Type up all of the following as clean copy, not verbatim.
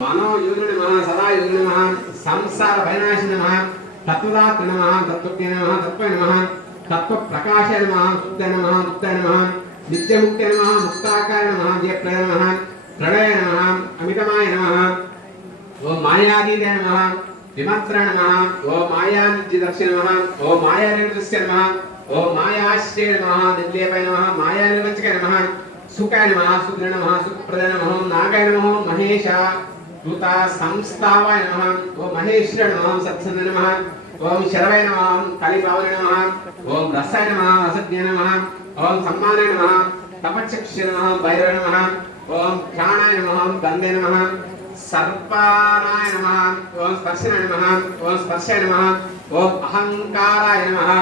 मनोयोगिने नमः सदायोगिने नमः संसार भयनाशिने नमः तत्वदात्रे नमः तत्त्वज्ञे नमः तत्त्वे नमः तत्त्वप्रकाशाय नमः सुप्ताय नमः मुक्ताय नमः नित्यमुक्ताय नमः मुक्ताकाराय नमः जयप्रदाय नमः प्रणयाय नमः अमितमाय नमः ओम मायातीताय नमः विमत्राय नमः ओम मायानित्यदर्शनाय नमः ओम मायानिर्दृश्याय नमः ओम मायाश्रयाय नमः निर्लेपाय नमः मायानिर्वचकाय नमः सुखाय नमः सुखदाय नमः सुखप्रदाय नमः नागाय नमः महेशा दूता संस्थावाय नमः ओम महेश्वराय नमः सत्सन्नाय नमः ओम शरवाय नमः कालीभावाय नमः ओम रसाय नमः रसज्ञाय नमः ओम सम्मानाय नमः तपचक्षुषे नमः भैरवाय नमः ओम ध्यानाय नमः गन्धाय नमः सर्पानाय नमः ओम स्पर्शनाय नमः ओम स्पर्शाय नमः ओम अहंकाराय नमः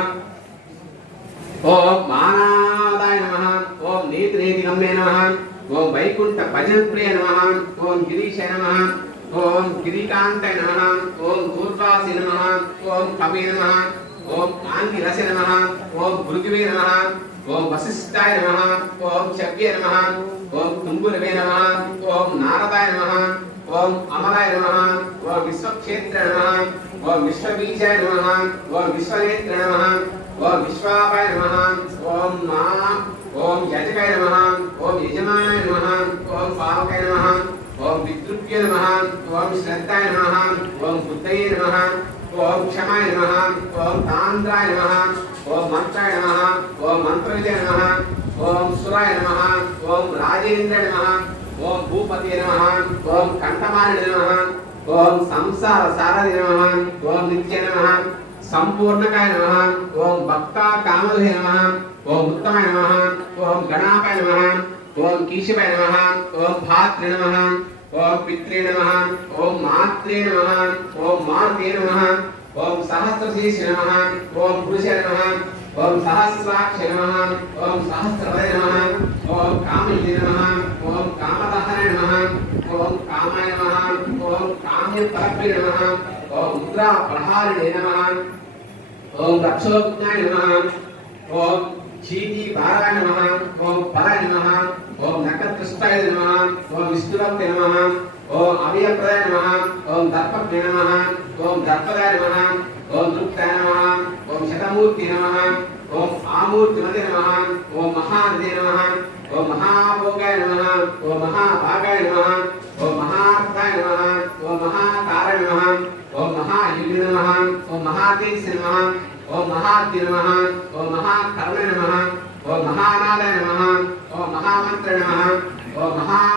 ओम मानादाय नमः ओम नीतिगम्ये नमः ओम वैकुंठ भजन प्रिय नमः ओम गिरीशाय नमः ओम गिरिकांताय नमः ओम दूर्वासे नमः ओम कवे नमः ओम आंगिरसे नमः ओम भृगवे नमः ओम वसिष्ठाय नमः ओम शव्ये नमः ओम तुम्बुरवे नमः ओम नारदाय नमः ओम अमलाय नमः ओम विश्वक्षेत्राय नमः ओम विश्वबीजाय नमः ओम विश्वनेत्राय नमः ओम विश्वापाय नमः ओम ओम यजकाय नमः ओम यजमानाय नमः ओम पावकाय नमः ओम विद्रुप्य नमः ओम श्रद्धाय नमः ओम बुद्धये नमः ओम क्षमाय नमः ओम तांद्राय नमः ओम मंत्राय नमः ओम मंत्रविदे नमः ओम सुराय नमः ओम राजेन्द्राय नमः ओम भूपते नमः ओम कंठमालिने नमः ओम संसार सारथे नमः ओम नित्य नमः संपूर्णकाय नमः ओम भक्ता कामधे नमः ओम उत्तमाय नमः ओम गणापाय नमः ओम कीशवाय नमः ओम भात्रे नमः ओम पित्रे नमः ओम मात्रे नमः ओम माते नमः ओम सहस्रशीर्ष नमः ओम पुरुषाय नमः ओम सहस्राक्ष नमः ओम सहस्रपदे नमः ओम कामये नमः ओम कामदहराय नमः ओम कामाय नमः ओम काम्यपरप्रिय नमः ओम मुद्रा प्रहारिणे नमः ओम रक्षोज्ञाय नमः ओम चीटी भाराय नमः ओम पराय नमः ओम नखदृष्टाय नमः ओम विष्णुभक्ते नमः ओम अभयप्रदाय नमः ओम दर्पज्ञे नमः ओम दर्पदाय नमः ओम तृप्ताय नमः ओम शतमूर्ति नमः ओम आमूर्तिमते नमः ओम महानदे नमः ओम महाभोगाय नमः ओम महाभागाय नमः ओम महार्थाय नमः ओम महाकाराय नमः ओम महायुगे नमः ओम महातेज नमः ओम महाद्य नमः ओम महाकरुणे नमः ओम महानादाय नमः ओम महामंत्र नमः ओम महा